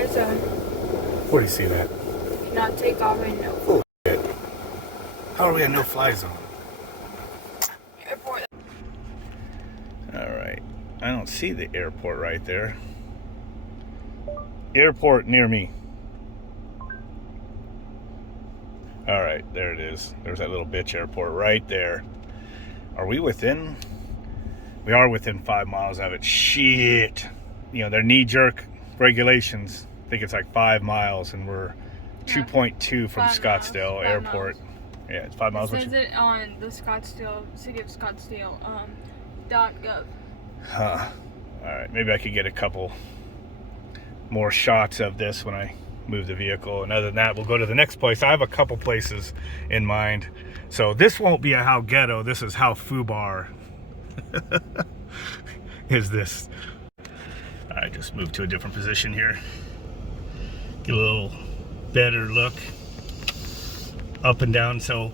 fly zone. Where do you see that? Cannot take off in no. Oh, shit. How are we at no fly zone? Airport. Alright. I don't see the airport right there. Airport near me. Alright, there it is. There's that little bitch airport right there. Are we within? We are within 5 miles of it. Shit. You know, their knee-jerk regulations. I think it's like 5 miles, and we're 2.2 from Scottsdale Airport. Yeah, it's 5 miles. It says it on the Scottsdale, City of Scottsdale, .gov. Huh. Alright, maybe I could get a couple more shots of this when I move the vehicle, and other than that, we'll go to the next place. I have a couple places in mind. So this won't be a how ghetto, this is how FUBAR is this. Alright, just move to a different position here. Get a little better look up and down. So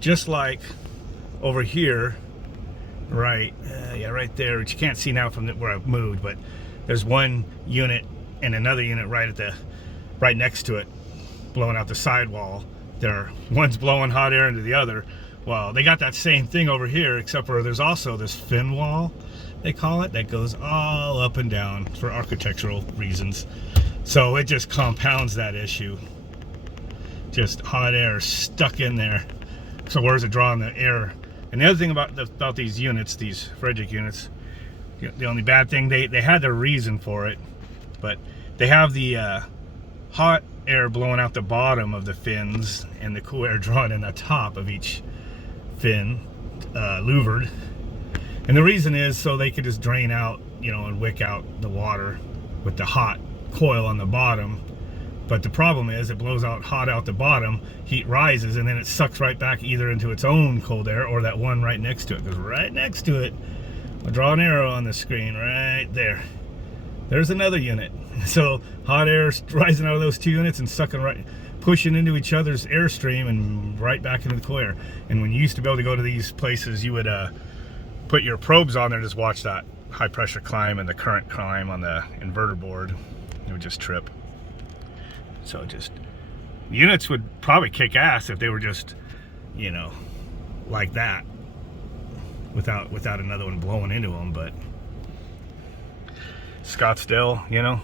just like over here, right, yeah, right there, which you can't see now from where I've moved, but there's one unit and another unit right next to it, blowing out the sidewall. One's blowing hot air into the other. Well, they got that same thing over here, except for there's also this fin wall, they call it, that goes all up and down for architectural reasons. So it just compounds that issue. Just hot air stuck in there. So where's it drawing the air? And the other thing about these units, these Frederick units, the only bad thing, they had their reason for it, but they have the hot air blowing out the bottom of the fins and the cool air drawn in the top of each fin, louvered. And the reason is so they could just drain out, you know, and wick out the water with the hot coil on the bottom. But the problem is it blows out hot out the bottom, heat rises, and then it sucks right back either into its own cold air or that one right next to it. Because right next to it, I'll draw an arrow on the screen right there. There's another unit. So hot air rising out of those two units and sucking right, pushing into each other's airstream and right back into the cool air. And when you used to be able to go to these places, you would put your probes on there, just watch that high pressure climb and the current climb on the inverter board. It would just trip. So just, units would probably kick ass if they were just, you know, like that, without another one blowing into them. But Scottsdale, you know,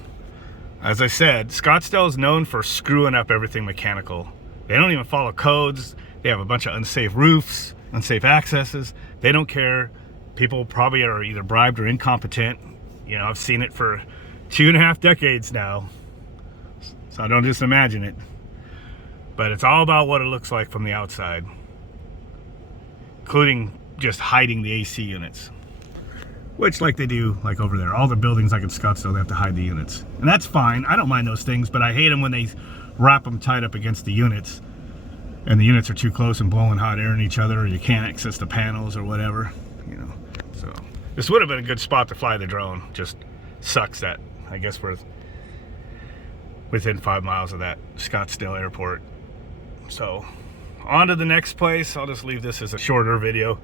as I said, Scottsdale is known for screwing up everything mechanical. They don't even follow codes. They have a bunch of unsafe roofs, unsafe accesses. They don't care. People probably are either bribed or incompetent. You know, I've seen it for 2.5 decades now. So I don't just imagine it. But it's all about what it looks like from the outside, including just hiding the AC units. Which, like they do, like over there, all the buildings like in Scottsdale, they have to hide the units. And that's fine, I don't mind those things, but I hate them when they wrap them tight up against the units, and the units are too close and blowing hot air in each other, or you can't access the panels or whatever, you know. So, this would have been a good spot to fly the drone, just sucks that, I guess we're within 5 miles of that Scottsdale Airport. So, on to the next place. I'll just leave this as a shorter video.